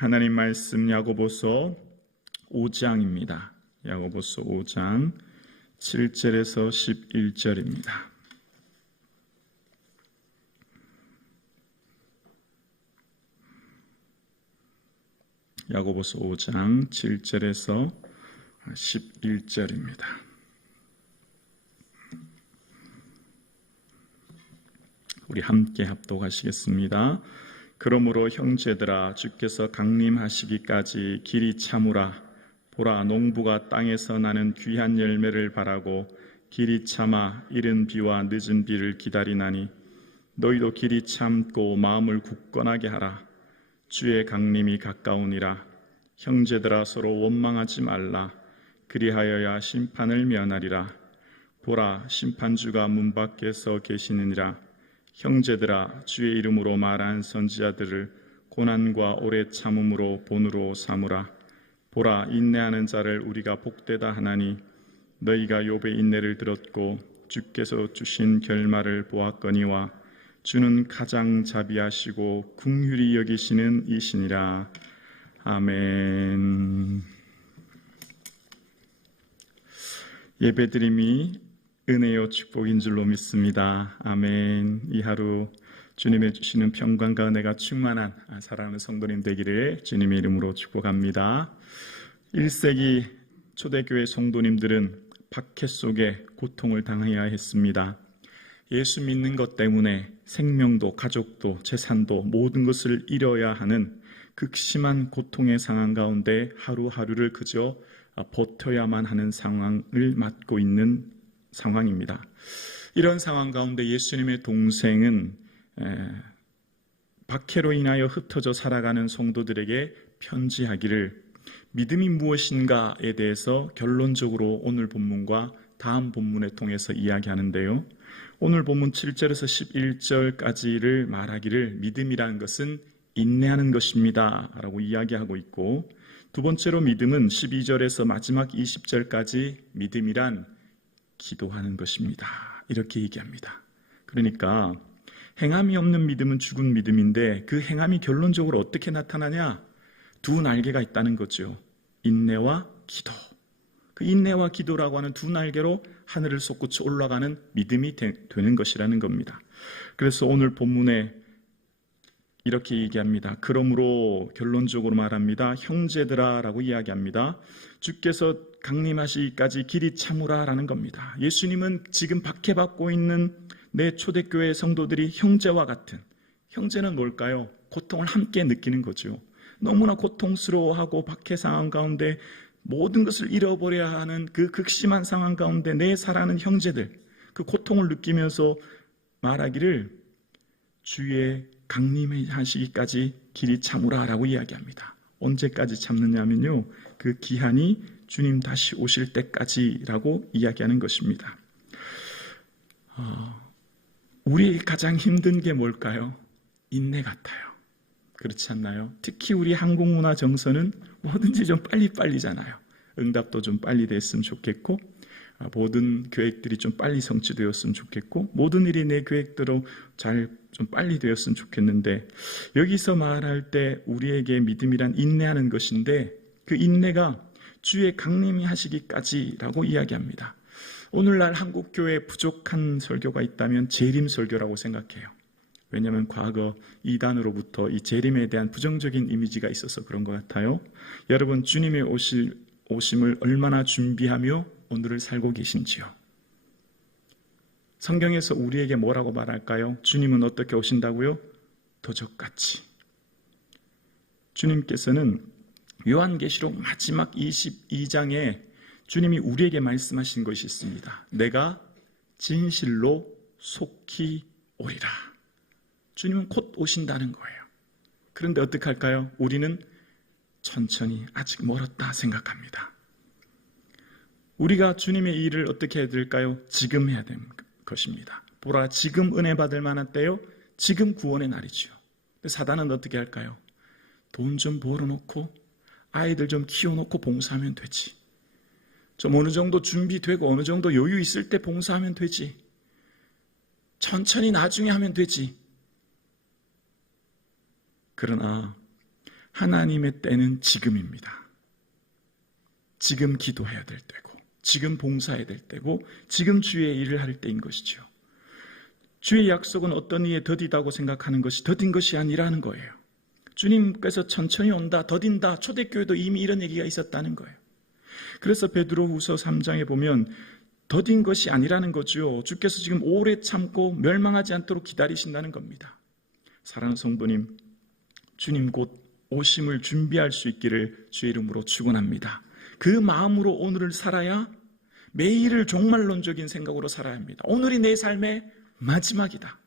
하나님 말씀 야고보서 5장입니다. 야고보서 5장 7절에서 11절입니다. 야고보서 5장 7절에서 11절입니다. 우리 함께 합독하시겠습니다. 그러므로 형제들아, 주께서 강림하시기까지 길이 참으라. 보라, 농부가 땅에서 나는 귀한 열매를 바라고 길이 참아 이른 비와 늦은 비를 기다리나니, 너희도 길이 참고 마음을 굳건하게 하라. 주의 강림이 가까우니라. 형제들아, 서로 원망하지 말라. 그리하여야 심판을 면하리라. 보라, 심판주가 문 밖에서 계시느니라. 형제들아, 주의 이름으로 말한 선지자들을 고난과 오래 참음으로 본으로 삼으라. 보라, 인내하는 자를 우리가 복되다 하나니, 너희가 욥의 인내를 들었고 주께서 주신 결말을 보았거니와 주는 가장 자비하시고 긍휼히 여기시는 이시니라. 아멘. 예배드림이 은혜요 축복인 줄로 믿습니다. 아멘. 이 하루 주님의 주시는 평강과 은혜가 충만한 사랑하는 성도님 되기를 주님의 이름으로 축복합니다. 1세기 초대교회 성도님들은 박해 속에 고통을 당해야 했습니다. 예수 믿는 것 때문에 생명도 가족도 재산도 모든 것을 잃어야 하는 극심한 고통의 상황 가운데 하루하루를 그저 버텨야만 하는 상황을 맞고 있는 상황입니다. 이런 상황 가운데 예수님의 동생은 박해로 인하여 흩어져 살아가는 성도들에게 편지하기를, 믿음이 무엇인가에 대해서 결론적으로 오늘 본문과 다음 본문을 통해서 이야기하는데요. 오늘 본문 7절에서 11절까지를 말하기를 믿음이라는 것은 인내하는 것입니다 라고 이야기하고 있고, 두 번째로 믿음은 12절에서 마지막 20절까지 믿음이란 기도하는 것입니다 이렇게 얘기합니다. 그러니까 행함이 없는 믿음은 죽은 믿음인데, 그 행함이 결론적으로 어떻게 나타나냐? 두 날개가 있다는 거죠. 인내와 기도. 그 인내와 기도라고 하는 두 날개로 하늘을 솟구쳐 올라가는 믿음이 되는 것이라는 겁니다. 그래서 오늘 본문에 이렇게 얘기합니다. 그러므로 결론적으로 말합니다. 형제들아 라고 이야기합니다. 주께서 강림하시기까지 길이 참으라 라는 겁니다. 예수님은 지금 박해받고 있는 내 초대교회 성도들이 형제와 같은, 형제는 뭘까요? 고통을 함께 느끼는 거죠. 너무나 고통스러워하고 박해 상황 가운데 모든 것을 잃어버려야 하는 그 극심한 상황 가운데 내 사랑하는 형제들, 그 고통을 느끼면서 말하기를 주의 강림하시기까지 길이 참으라 라고 이야기합니다. 언제까지 참느냐면요, 그 기한이 주님 다시 오실 때까지라고 이야기하는 것입니다. 우리 가장 힘든 게 뭘까요? 인내 같아요. 그렇지 않나요? 특히 우리 한국문화 정서는 뭐든지 좀 빨리빨리잖아요. 응답도 좀 빨리 됐으면 좋겠고, 모든 계획들이 좀 빨리 성취되었으면 좋겠고, 모든 일이 내 계획대로 잘 좀 빨리 되었으면 좋겠는데, 여기서 말할 때 우리에게 믿음이란 인내하는 것인데, 그 인내가 주의 강림이 하시기까지라고 이야기합니다. 오늘날 한국교회에 부족한 설교가 있다면 재림 설교라고 생각해요. 왜냐하면 과거 이단으로부터 이 재림에 대한 부정적인 이미지가 있어서 그런 것 같아요. 여러분, 주님의 오심을 얼마나 준비하며 오늘을 살고 계신지요? 성경에서 우리에게 뭐라고 말할까요? 주님은 어떻게 오신다고요? 도적같이. 주님께서는 요한계시록 마지막 22장에 주님이 우리에게 말씀하신 것이 있습니다. 내가 진실로 속히 오리라. 주님은 곧 오신다는 거예요. 그런데 어떻게 할까요? 우리는 천천히 아직 멀었다 생각합니다. 우리가 주님의 일을 어떻게 해야 될까요? 지금 해야 되는 것입니다. 보라, 지금 은혜 받을 만한 때요, 지금 구원의 날이죠. 근데 사단은 어떻게 할까요? 돈 좀 벌어놓고 아이들 좀 키워놓고 봉사하면 되지. 좀 어느 정도 준비되고 어느 정도 여유 있을 때 봉사하면 되지. 천천히 나중에 하면 되지. 그러나 하나님의 때는 지금입니다. 지금 기도해야 될 때고, 지금 봉사해야 될 때고, 지금 주의 일을 할 때인 것이죠. 주의 약속은 어떤 이에 더디다고 생각하는 것이 더딘 것이 아니라는 거예요. 주님께서 천천히 온다, 더딘다, 초대교회도 이미 이런 얘기가 있었다는 거예요. 그래서 베드로후서 3장에 보면 더딘 것이 아니라는 거죠. 주께서 지금 오래 참고 멸망하지 않도록 기다리신다는 겁니다. 사랑하는 성도님, 주님 곧 오심을 준비할 수 있기를 주의 이름으로 축원합니다. 그 마음으로 오늘을 살아야 매일을 종말론적인 생각으로 살아야 합니다. 오늘이 내 삶의 마지막이다.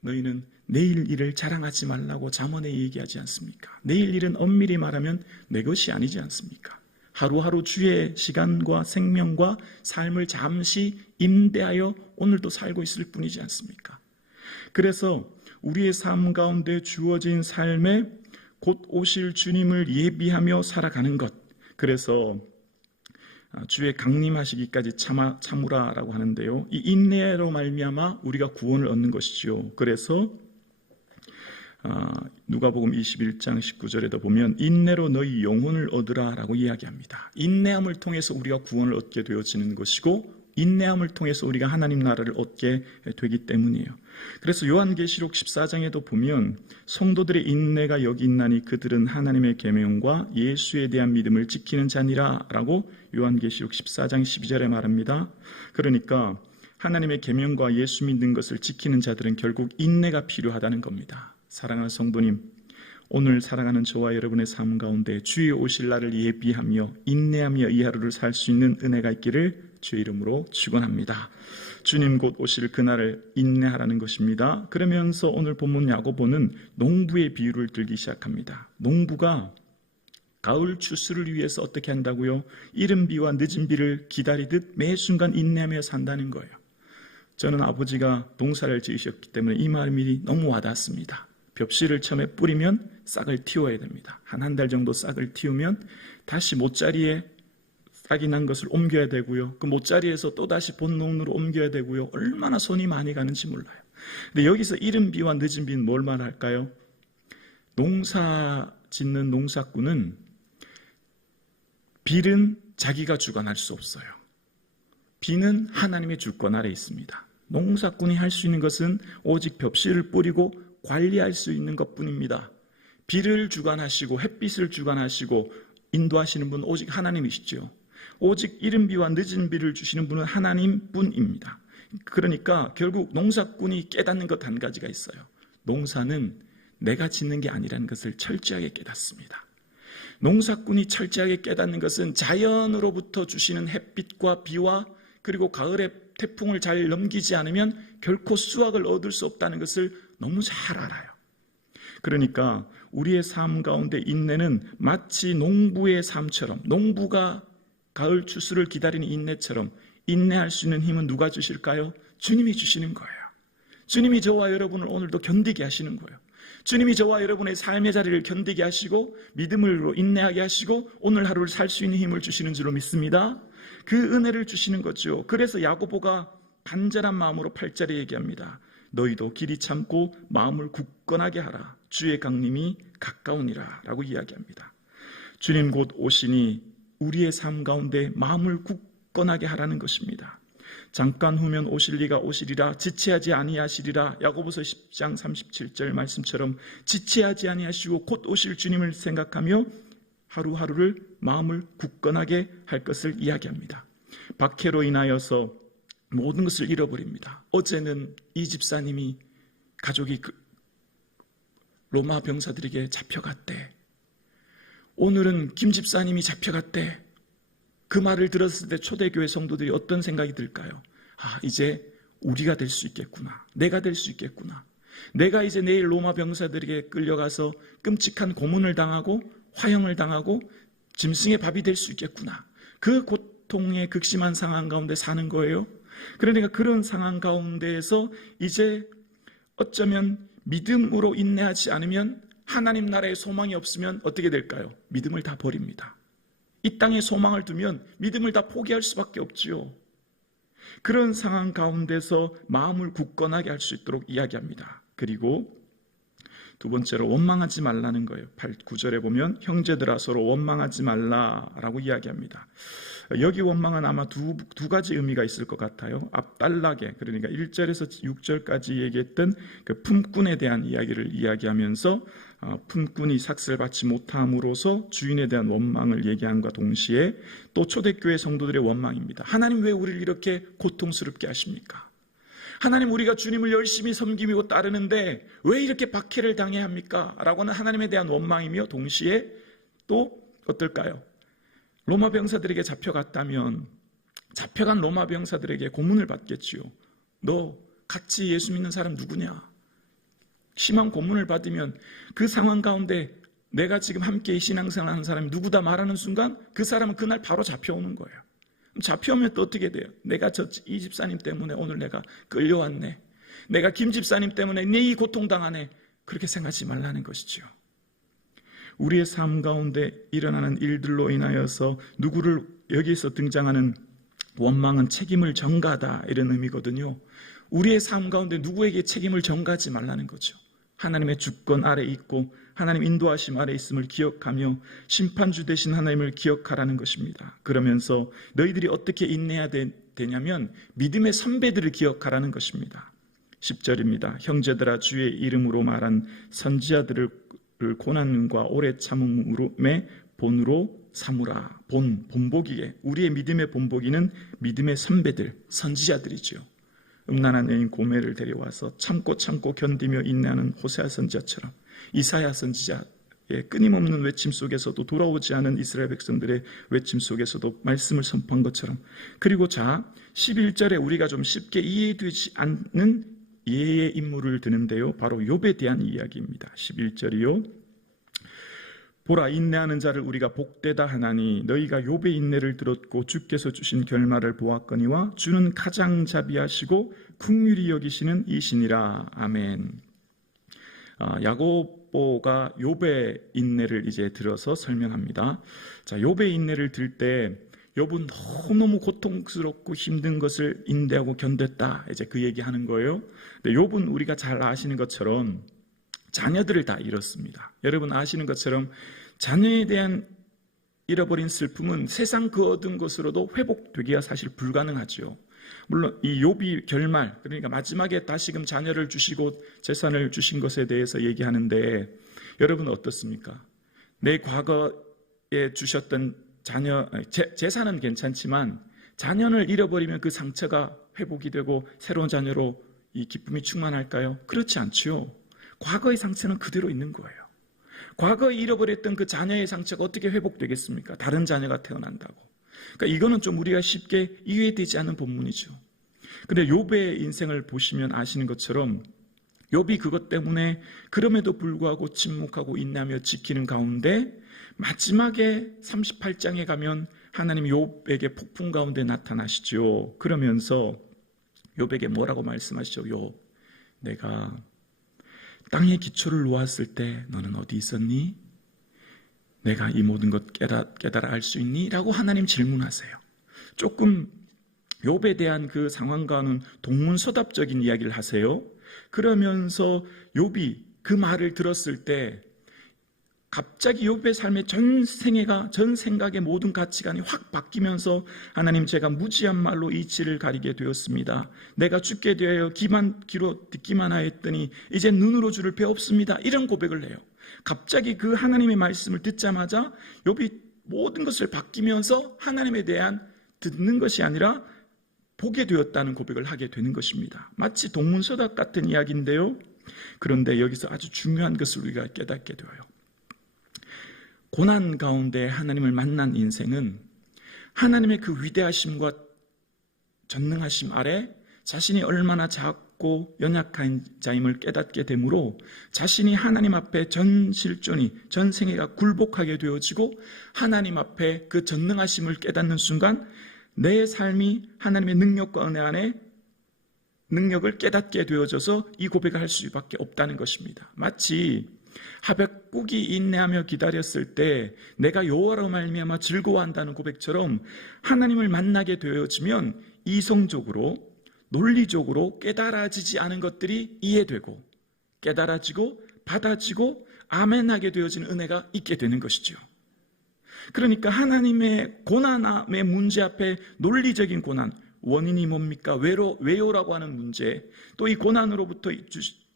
너희는 내일 일을 자랑하지 말라고 잠언에 얘기하지 않습니까? 내일 일은 엄밀히 말하면 내 것이 아니지 않습니까? 하루하루 주의 시간과 생명과 삶을 잠시 임대하여 오늘도 살고 있을 뿐이지 않습니까? 그래서 우리의 삶 가운데 주어진 삶에 곧 오실 주님을 예비하며 살아가는 것, 그래서 주의 강림하시기까지 참으라라고 하는데요, 이 인내로 말미암아 우리가 구원을 얻는 것이죠. 그래서 누가복음 21장 19절에도 보면 인내로 너희 영혼을 얻으라라고 이야기합니다. 인내함을 통해서 우리가 구원을 얻게 되어지는 것이고, 인내함을 통해서 우리가 하나님 나라를 얻게 되기 때문이에요. 그래서 요한계시록 14장에도 보면 성도들의 인내가 여기 있나니 그들은 하나님의 계명과 예수에 대한 믿음을 지키는 자니라 라고 요한계시록 14장 12절에 말합니다. 그러니까 하나님의 계명과 예수 믿는 것을 지키는 자들은 결국 인내가 필요하다는 겁니다. 사랑하는 성도님, 오늘 살아가는 저와 여러분의 삶 가운데 주의 오실 날을 예비하며 인내하며 이 하루를 살 수 있는 은혜가 있기를 주의 이름으로 축원합니다. 주님 곧 오실 그날을 인내하라는 것입니다. 그러면서 오늘 본문 야고보는 농부의 비유를 들기 시작합니다. 농부가 가을 추수를 위해서 어떻게 한다고요? 이른 비와 늦은 비를 기다리듯 매 순간 인내하며 산다는 거예요. 저는 아버지가 농사를 지으셨기 때문에 이 말이 너무 와닿습니다. 벽실을 처음에 뿌리면 싹을 틔워야 됩니다. 한 달 정도 싹을 틔우면 다시 못자리에 싹이 난 것을 옮겨야 되고요. 그 못자리에서 또다시 본농으로 옮겨야 되고요. 얼마나 손이 많이 가는지 몰라요. 근데 여기서 이른 비와 늦은 비는 뭘 말할까요? 농사 짓는 농사꾼은 비는 자기가 주관할 수 없어요. 비는 하나님의 주권 아래 있습니다. 농사꾼이 할 수 있는 것은 오직 벽실을 뿌리고 관리할 수 있는 것뿐입니다. 비를 주관하시고 햇빛을 주관하시고 인도하시는 분은 오직 하나님이시죠. 오직 이른 비와 늦은 비를 주시는 분은 하나님뿐입니다. 그러니까 결국 농사꾼이 깨닫는 것 한 가지가 있어요. 농사는 내가 짓는 게 아니라는 것을 철저하게 깨닫습니다. 농사꾼이 철저하게 깨닫는 것은 자연으로부터 주시는 햇빛과 비와 그리고 가을의 태풍을 잘 넘기지 않으면 결코 수확을 얻을 수 없다는 것을 너무 잘 알아요. 그러니까 우리의 삶 가운데 인내는 마치 농부의 삶처럼, 농부가 가을 추수를 기다리는 인내처럼 인내할 수 있는 힘은 누가 주실까요? 주님이 주시는 거예요. 주님이 저와 여러분을 오늘도 견디게 하시는 거예요. 주님이 저와 여러분의 삶의 자리를 견디게 하시고 믿음으로 인내하게 하시고 오늘 하루를 살 수 있는 힘을 주시는 줄로 믿습니다. 그 은혜를 주시는 거죠. 그래서 야고보가 간절한 마음으로 8절에 얘기합니다. 너희도 길이 참고 마음을 굳건하게 하라. 주의 강림이 가까우니라 라고 이야기합니다. 주님 곧 오시니 우리의 삶 가운데 마음을 굳건하게 하라는 것입니다. 잠깐 후면 오실 리가 오시리라 지체하지 아니하시리라. 야고보서 10장 37절 말씀처럼 지체하지 아니하시고 곧 오실 주님을 생각하며 하루하루를 마음을 굳건하게 할 것을 이야기합니다. 박해로 인하여서 모든 것을 잃어버립니다. 어제는 이 집사님이 가족이 로마 병사들에게 잡혀갔대. 오늘은 김 집사님이 잡혀갔대. 그 말을 들었을 때 초대교회 성도들이 어떤 생각이 들까요? 이제 우리가 될 수 있겠구나. 내가 될 수 있겠구나. 내가 이제 내일 로마 병사들에게 끌려가서 끔찍한 고문을 당하고 화형을 당하고 짐승의 밥이 될 수 있겠구나. 그 고통의 극심한 상황 가운데 사는 거예요. 그러니까 그런 상황 가운데에서 이제 어쩌면 믿음으로 인내하지 않으면 하나님 나라의 소망이 없으면 어떻게 될까요? 믿음을 다 버립니다. 이 땅에 소망을 두면 믿음을 다 포기할 수밖에 없지요. 그런 상황 가운데서 마음을 굳건하게 할 수 있도록 이야기합니다. 그리고 두 번째로 원망하지 말라는 거예요. 9절에 보면 형제들아 서로 원망하지 말라라고 이야기합니다. 여기 원망은 아마 두 가지 의미가 있을 것 같아요. 앞달락에, 그러니까 1절에서 6절까지 얘기했던 그 품꾼에 대한 이야기를 이야기하면서 품꾼이 삭슬 받지 못함으로써 주인에 대한 원망을 얘기함과 동시에 또 초대교회 성도들의 원망입니다. 하나님 왜 우리를 이렇게 고통스럽게 하십니까? 하나님, 우리가 주님을 열심히 섬기고 따르는데 왜 이렇게 박해를 당해야 합니까? 라고는 하나님에 대한 원망이며 동시에 또 어떨까요? 로마 병사들에게 잡혀갔다면 잡혀간 로마 병사들에게 고문을 받겠지요. 너 같이 예수 믿는 사람 누구냐? 심한 고문을 받으면 그 상황 가운데 내가 지금 함께 신앙생활하는 사람이 누구다 말하는 순간 그 사람은 그날 바로 잡혀오는 거예요. 잡혀오면 또 어떻게 돼요? 내가 이 집사님 때문에 오늘 내가 끌려왔네. 내가 김 집사님 때문에 내 이 고통당하네. 그렇게 생각하지 말라는 것이죠. 우리의 삶 가운데 일어나는 일들로 인하여서 누구를, 여기에서 등장하는 원망은 책임을 전가하다 이런 의미거든요. 우리의 삶 가운데 누구에게 책임을 전가하지 말라는 거죠. 하나님의 주권 아래 있고 하나님 인도하심 아래 있음을 기억하며 심판주 되신 하나님을 기억하라는 것입니다. 그러면서 너희들이 어떻게 인내해야 되냐면 믿음의 선배들을 기억하라는 것입니다. 10절입니다. 형제들아 주의 이름으로 말한 선지자들을 고난과 오래 참음의 본으로 삼으라. 본보기에, 우리의 믿음의 본보기는 믿음의 선배들, 선지자들이죠. 음란한 여인 고멜을 데려와서 참고 견디며 인내하는 호세아 선지자처럼, 이사야 선지자의 끊임없는 외침 속에서도, 돌아오지 않은 이스라엘 백성들의 외침 속에서도 말씀을 선포한 것처럼, 그리고 11절에 우리가 좀 쉽게 이해되지 않는 예의 인물을 드는데요, 바로 욥에 대한 이야기입니다. 11절이요. 보라, 인내하는 자를 우리가 복되다 하나니 너희가 욥의 인내를 들었고 주께서 주신 결말을 보았거니와 주는 가장자비하시고 긍휼히 여기시는 이시니라. 아멘. 야고보가 욥의 인내를 이제 들어서 설명합니다. 자, 욥의 인내를 들 때 욥은 너무너무 고통스럽고 힘든 것을 인내하고 견뎠다, 이제 그 얘기하는 거예요. 근데 욥은 우리가 잘 아시는 것처럼 자녀들을 다 잃었습니다. 여러분 아시는 것처럼 자녀에 대한 잃어버린 슬픔은 세상 그 얻은 것으로도 회복되기가 사실 불가능하죠. 물론 이 욥이 결말, 그러니까 마지막에 다시금 자녀를 주시고 재산을 주신 것에 대해서 얘기하는데, 여러분 어떻습니까? 내 과거에 주셨던 재산은 괜찮지만 자녀를 잃어버리면 그 상처가 회복이 되고 새로운 자녀로 이 기쁨이 충만할까요? 그렇지 않지요. 과거의 상처는 그대로 있는 거예요. 과거에 잃어버렸던 그 자녀의 상처가 어떻게 회복되겠습니까? 다른 자녀가 태어난다고. 그러니까 이거는 좀 우리가 쉽게 이해되지 않는 본문이죠. 근데 욥의 인생을 보시면 아시는 것처럼 욥이 그것 때문에 그럼에도 불구하고 침묵하고 인내하며 지키는 가운데 마지막에 38장에 가면 하나님이 욥에게 폭풍 가운데 나타나시죠. 그러면서 욥에게 뭐라고 말씀하시죠? 욥, 내가 땅에 기초를 놓았을 때 너는 어디 있었니? 내가 이 모든 것 깨달아 알 수 있니? 라고 하나님 질문하세요. 조금 욥에 대한 그 상황과는 동문서답적인 이야기를 하세요. 그러면서 욥이 그 말을 들었을 때 갑자기 욥의 삶의 전 생각의 모든 가치관이 확 바뀌면서, 하나님, 제가 무지한 말로 이치를 가리게 되었습니다. 내가 죽게 되어 귀로 듣기만 하였더니 이제 눈으로 주를 배웠습니다. 이런 고백을 해요. 갑자기 그 하나님의 말씀을 듣자마자 욥이 모든 것을 바뀌면서 하나님에 대한 듣는 것이 아니라 보게 되었다는 고백을 하게 되는 것입니다. 마치 동문서답 같은 이야기인데요. 그런데 여기서 아주 중요한 것을 우리가 깨닫게 되어요. 고난 가운데 하나님을 만난 인생은 하나님의 그 위대하심과 전능하심 아래 자신이 얼마나 작고 연약한 자임을 깨닫게 되므로 자신이 하나님 앞에 전 실존이, 전 생애가 굴복하게 되어지고 하나님 앞에 그 전능하심을 깨닫는 순간 내 삶이 하나님의 능력과 은혜 안에 능력을 깨닫게 되어져서 이 고백을 할 수밖에 없다는 것입니다. 마치 하박국이 인내하며 기다렸을 때 내가 여호와로 말미암아 즐거워한다는 고백처럼 하나님을 만나게 되어지면 이성적으로, 논리적으로 깨달아지지 않은 것들이 이해되고 깨달아지고 받아지고 아멘하게 되어지는 은혜가 있게 되는 것이죠. 그러니까 하나님의 고난의 문제 앞에 논리적인 고난, 원인이 뭡니까? 왜요라고 하는 문제, 또 이 고난으로부터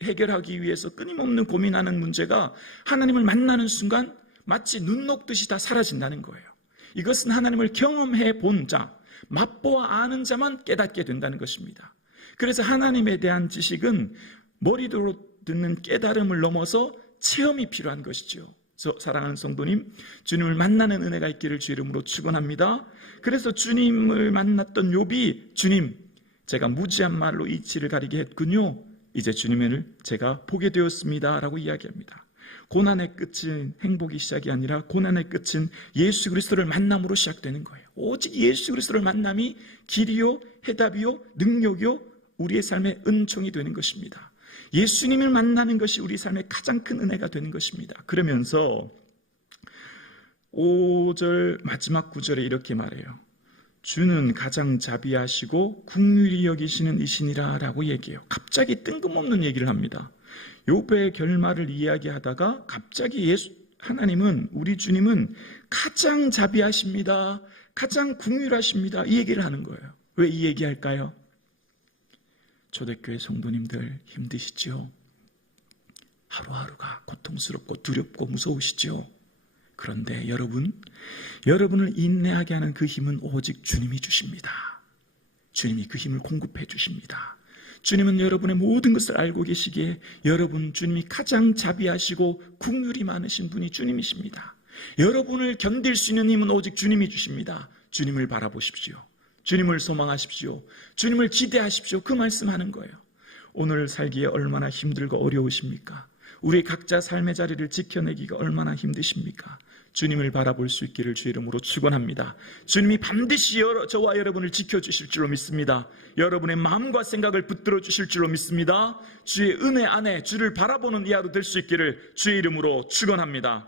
해결하기 위해서 끊임없는 고민하는 문제가 하나님을 만나는 순간 마치 눈 녹듯이 다 사라진다는 거예요. 이것은 하나님을 경험해 본 자, 맛보아 아는 자만 깨닫게 된다는 것입니다. 그래서 하나님에 대한 지식은 머리로 듣는 깨달음을 넘어서 체험이 필요한 것이죠. 사랑하는 성도님, 주님을 만나는 은혜가 있기를 주의 이름으로 축원합니다. 그래서 주님을 만났던 욥이 주님, 제가 무지한 말로 이치를 가리게 했군요. 이제 주님을 제가 보게 되었습니다 라고 이야기합니다. 고난의 끝은 행복이 시작이 아니라 고난의 끝은 예수 그리스도를 만남으로 시작되는 거예요. 오직 예수 그리스도를 만남이 길이요 해답이요 능력이요 우리의 삶의 은총이 되는 것입니다. 예수님을 만나는 것이 우리 삶의 가장 큰 은혜가 되는 것입니다. 그러면서 5절 마지막 구절에 이렇게 말해요. 주는 가장 자비하시고 긍휼히 여기시는 이시니라 라고 얘기해요. 갑자기 뜬금없는 얘기를 합니다. 욥의 결말을 이야기하다가 갑자기 하나님은, 우리 주님은 가장 자비하십니다, 가장 긍휼하십니다, 이 얘기를 하는 거예요. 왜 이 얘기할까요? 초대교회 성도님들 힘드시죠? 하루하루가 고통스럽고 두렵고 무서우시죠? 그런데 여러분을 인내하게 하는 그 힘은 오직 주님이 주십니다. 주님이 그 힘을 공급해 주십니다. 주님은 여러분의 모든 것을 알고 계시기에 주님이 가장 자비하시고 긍휼이 많으신 분이 주님이십니다. 여러분을 견딜 수 있는 힘은 오직 주님이 주십니다. 주님을 바라보십시오. 주님을 소망하십시오. 주님을 기대하십시오. 그 말씀하는 거예요. 오늘 살기에 얼마나 힘들고 어려우십니까? 우리 각자 삶의 자리를 지켜내기가 얼마나 힘드십니까? 주님을 바라볼 수 있기를 주의 이름으로 축원합니다. 주님이 반드시 저와 여러분을 지켜주실 줄로 믿습니다. 여러분의 마음과 생각을 붙들어 주실 줄로 믿습니다. 주의 은혜 안에 주를 바라보는 이 하루 될 수 있기를 주의 이름으로 축원합니다.